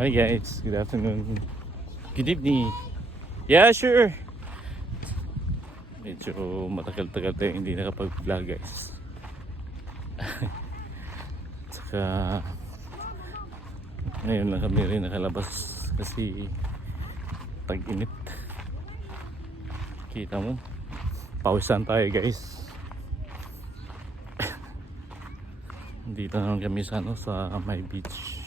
Hi guys, good afternoon. Good evening. Yeah, sure. Medyo matagal-tagal tayo hindi nakapag-vlog guys. Saka ngayon lang kami rin nakalabas kasi tag-init. Kita mo, pawisan tayo guys. Dito naman kami sa may beach.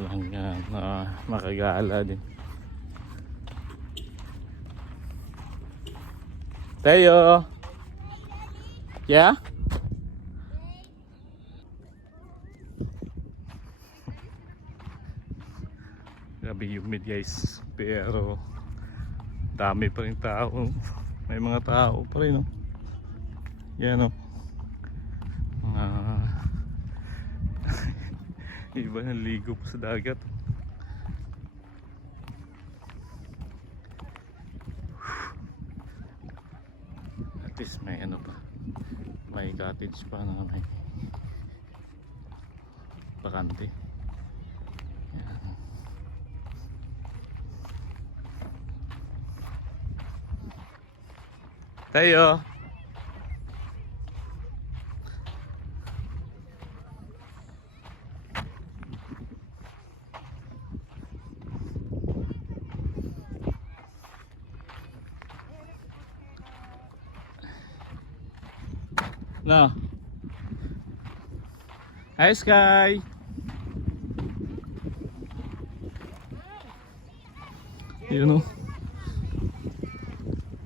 Kailangan na makagala din. Tayo. Yeah? Grabe humid guys. Pero dami pa rin tao. May mga tao pa rin. No? Yan o. Iba naligo pa sa dagat. At least may ano pa, may cottage pa na may bakante. Yan. Tayo. No. Hi Sky. Yun o.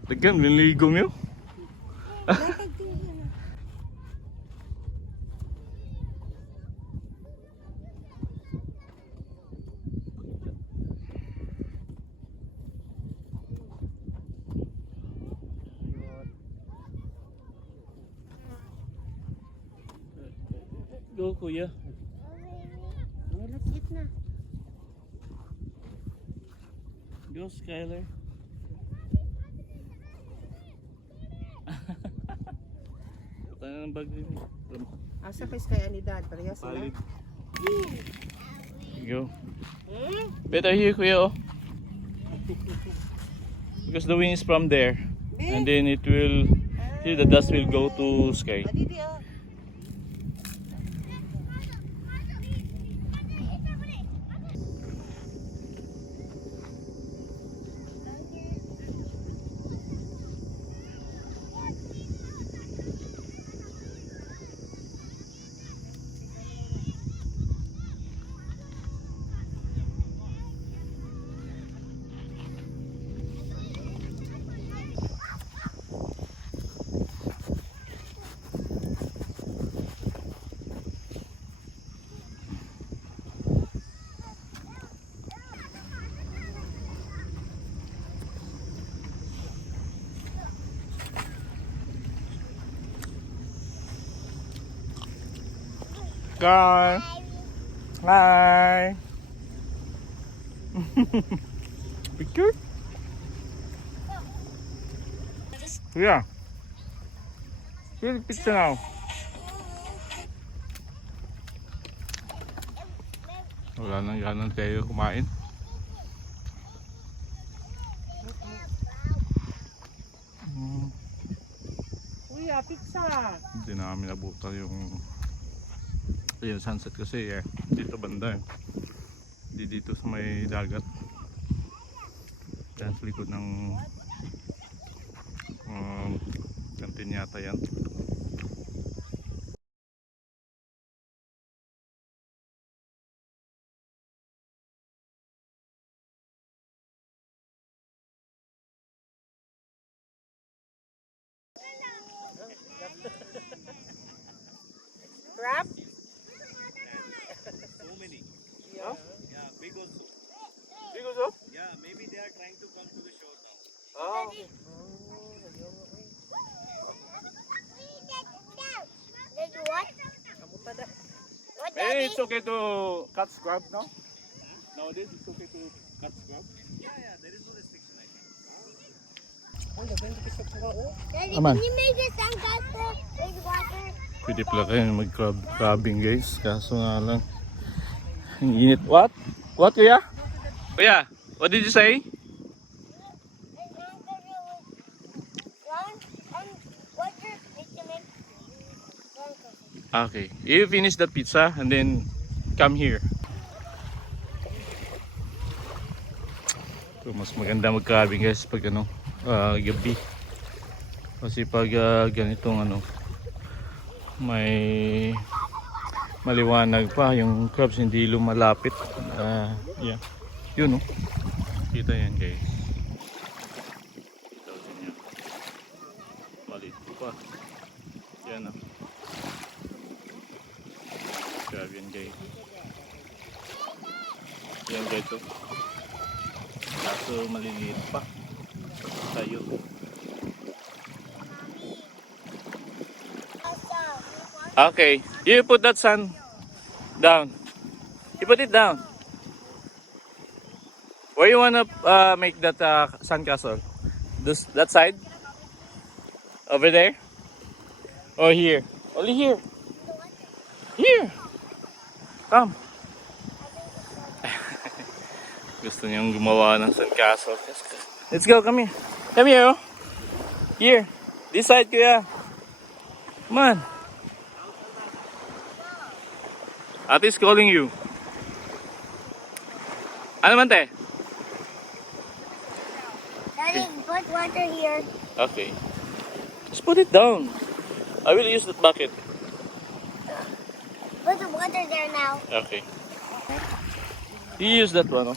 Tagan, niligo nyo. Go kuya. Let's eat na. Go Skyler. Tayo ng bag din. Asa kay Sky Anidad, pareha sila. Valid. Go. Better here kuya oh. Because the wind is from there. And then it will, the dust will go to Sky. Hi. Hi. Picture? Yeah. Take a picture now. Wala nang ganang tayo kumain. Kuya, pizza. Hindi namin nabutan yung sunset kasi dito banda hindi dito sa may dagat dyan sa likod ng kantin yata yan. Crab? So many. Yeah. Yeah, big also. Big also? Yeah, maybe they are trying to come to the shore now. Oh. Maybe it's okay to cut scrub now? Nowadays it's okay to cut scrub? Yeah, there is no restriction, I think. Oh, naganda ka sa kuha, oh. Daddy, Aman. can you make a sandcastle with water? Pwede pala kayo mag-crabbing guys. Kaso nga lang. Ang init. What? What kuya? Kuya, what did you say? Okay. You finish that pizza and then come here. So, mas maganda mag-crabbing guys pag ano, gabi. Kasi pag ganitong ano, may maliwanag pa, yung crabs hindi lumalapit. Yeah. Yun, no? Kita yan guys. Maliit pa. Yan, no? Grabe yan guys. Yan guys, oh. Kaso maliliit pa. Tayo. Okay, you put that sand down. You put it down. Where you wanna make that sandcastle? That side? Over there? Or here? Only here. Here. Come. Gusto niyang gumawa ng sandcastle. Let's go, come here. Come here, oh. Here. This side, kuya. Come on. Ate is calling you. Ano man, te? Daddy, put water here. Okay. Just put it down. I will use that bucket. Put the water there now. Okay. You use that one, oh.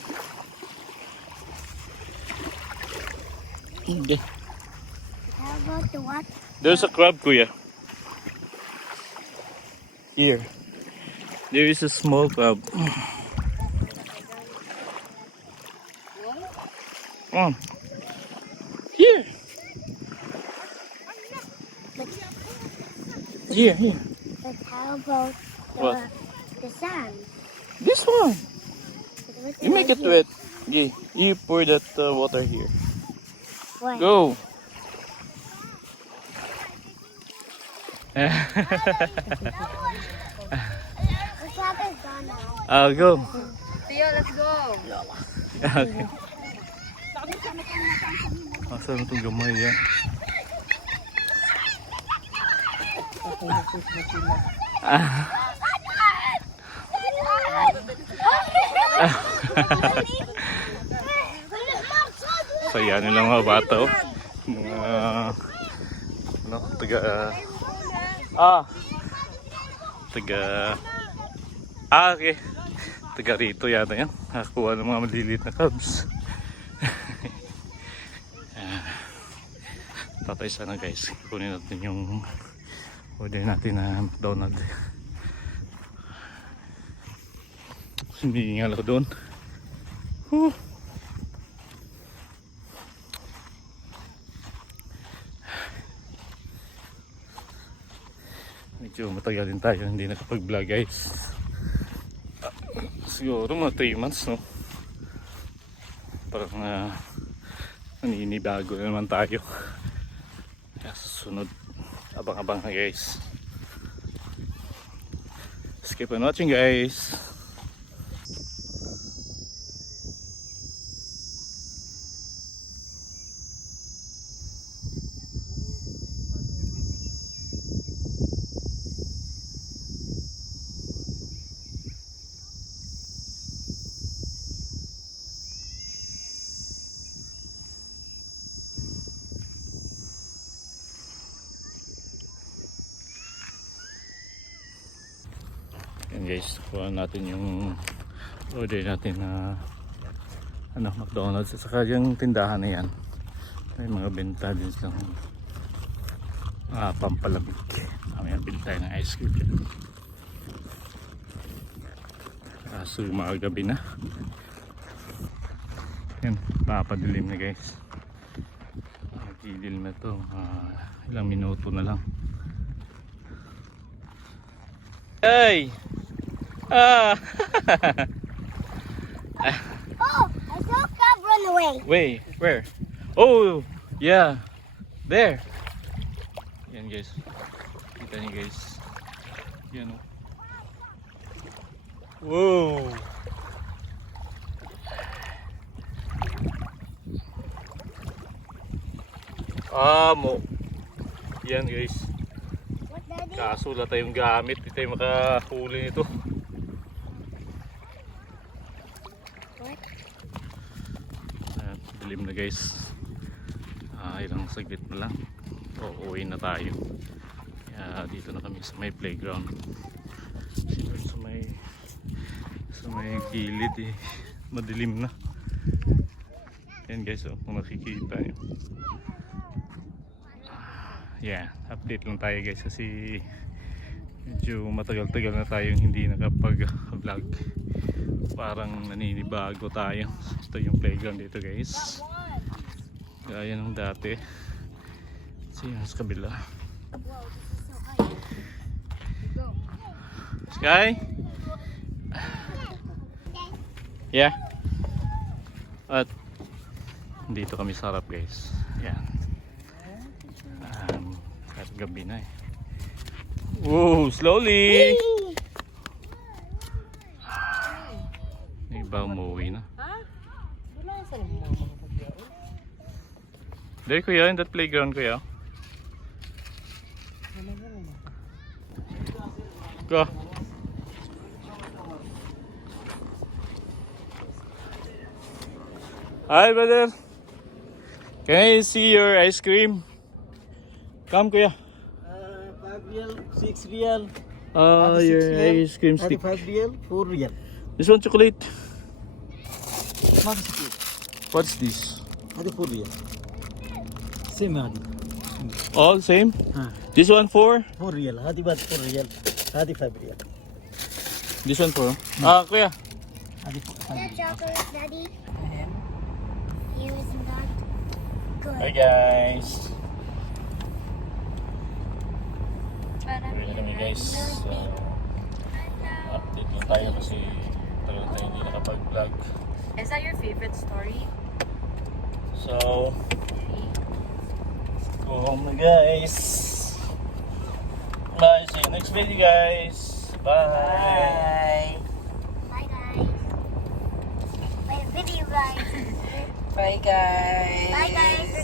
Okay. How about the water? There's a crab, kuya. Here. There is a small crab. Come on. Here. Here. But how about What? the sand? This one. What's You make it wet. Yeah. You pour that water here. Why? Go. The sand is gone now. I'll go. Theo, let's go. Okay. Asan itong gamay yan? So yan lang mga bata, oh. Mga ano, taga okay. Taga rito yata yan. Nakakuha ng mga maliliit na cubs. Tatay sana guys. Kunin natin yung order natin na McDonald's. Humihingal ako doon. Medyo matagal din tayo hindi nakapag-vlog guys. Siguro mga 3 months, no? Parang naninibago na naman tayo. Kaya susunod, abang-abang na guys. Keep on watching guys. Yan guys, kuha natin yung order natin na McDonald's at saka yung tindahan na yan. May mga benta din ng pampalamig. Mamaya bili tayo ng ice cream yan. Kaso yung mga gabi na. Yan, papadilim na guys. Magdidilim na to. Ilang minuto na lang. Hey! Oh, I saw a crab run away. Wait, where? Oh, yeah. There. Yan guys. Kita niyo guys. Yan o. Wow! Amo. Yan guys. What, Daddy? Kaso wala tayong gamit. Hindi tayo makahuli nito. What? Ayan, dilim na guys. Ilang saglit na lang. Uuwi na tayo. Kaya dito na kami sa may playground. Siguro sa may gilid eh. Madilim na. Yan guys, oh, kung nakikita nyo. Yeah, update lang tayo guys kasi medyo matagal-tagal na tayong hindi nakapag-vlog. Parang naninibago tayo. Ito yung playground dito guys. Gaya ng dati. Kasi yung sa kabila. Sky? Yeah. At dito kami sa harap guys. Yan. Kahit gabi na eh. Whoa, slowly! May iba umuwi na. Ha? Wala sa mga pagbiyaw. There kuya, in that playground kuya. Go. Hi brother. Can I see your ice cream? Come kuya. 5 real, 6 real, Your 6 real, ice cream stick. 5 real, 4 real. This one chocolate. What is it? What's this? Adi 4 real. Same adi. All same? हाँ, This one for? 4 real. Adi bad 4 real. Adi 5 real. This one for? Kuya. Adi 5 The real. chocolate, Daddy. Here is not good. Hi guys. Uwi na kami guys. Update lang tayo kasi tagal tayo hindi nakapag-vlog. Is that your favorite story? So, go home na guys. Bye. See you next video guys. Bye. Bye, guys. Bye, video, guys. Bye guys. Bye, guys.